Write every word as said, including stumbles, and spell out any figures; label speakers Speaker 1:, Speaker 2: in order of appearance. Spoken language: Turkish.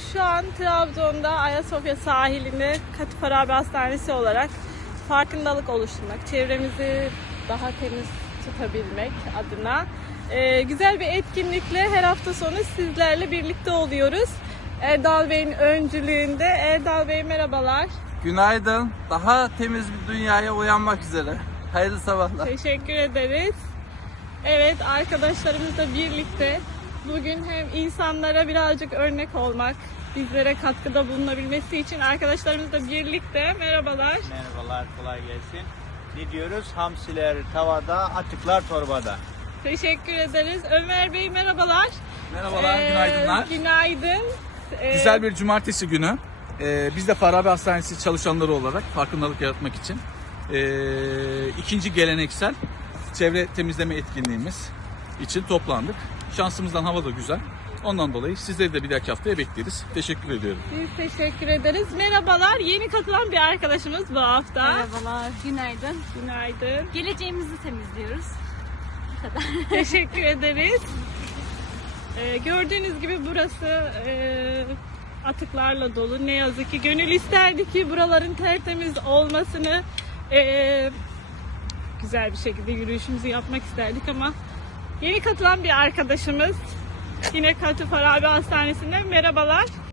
Speaker 1: Şu an Trabzon'da Ayasofya sahilinde Katı Farabi Hastanesi olarak farkındalık oluşturmak, çevremizi daha temiz tutabilmek adına e, güzel bir etkinlikle her hafta sonu sizlerle birlikte oluyoruz. Erdal Bey'in öncülüğünde. Erdal Bey merhabalar.
Speaker 2: Günaydın. Daha temiz bir dünyaya uyanmak üzere. Hayırlı sabahlar.
Speaker 1: Teşekkür ederiz. Evet, arkadaşlarımızla birlikte bugün hem insanlara birazcık örnek olmak, bizlere katkıda bulunabilmesi için arkadaşlarımızla birlikte merhabalar.
Speaker 3: Merhabalar, kolay gelsin. Ne diyoruz? Hamsiler tavada, atıklar torbada.
Speaker 1: Teşekkür ederiz. Ömer Bey merhabalar.
Speaker 4: Merhabalar,
Speaker 1: Ee,
Speaker 4: günaydınlar.
Speaker 1: Günaydın. Ee,
Speaker 4: Güzel bir cumartesi günü. Ee, biz de Farabi Hastanesi çalışanları olarak farkındalık yaratmak için ee, ikinci geleneksel çevre temizleme etkinliğimiz için toplandık. Şansımızdan hava da güzel. Ondan dolayı sizleri de bir dahaki haftaya bekleriz. Teşekkür ediyorum.
Speaker 1: Biz teşekkür ederiz. Merhabalar. Yeni katılan bir arkadaşımız bu hafta.
Speaker 5: Merhabalar, günaydın.
Speaker 1: Günaydın.
Speaker 5: Geleceğimizi temizliyoruz.
Speaker 1: Teşekkür ederiz. Ee, gördüğünüz gibi burası e, atıklarla dolu. Ne yazık ki gönül isterdi ki buraların tertemiz olmasını, e, güzel bir şekilde yürüyüşümüzü yapmak isterdik ama yeni katılan bir arkadaşımız yine Katı Farabi Hastanesi'nden merhabalar.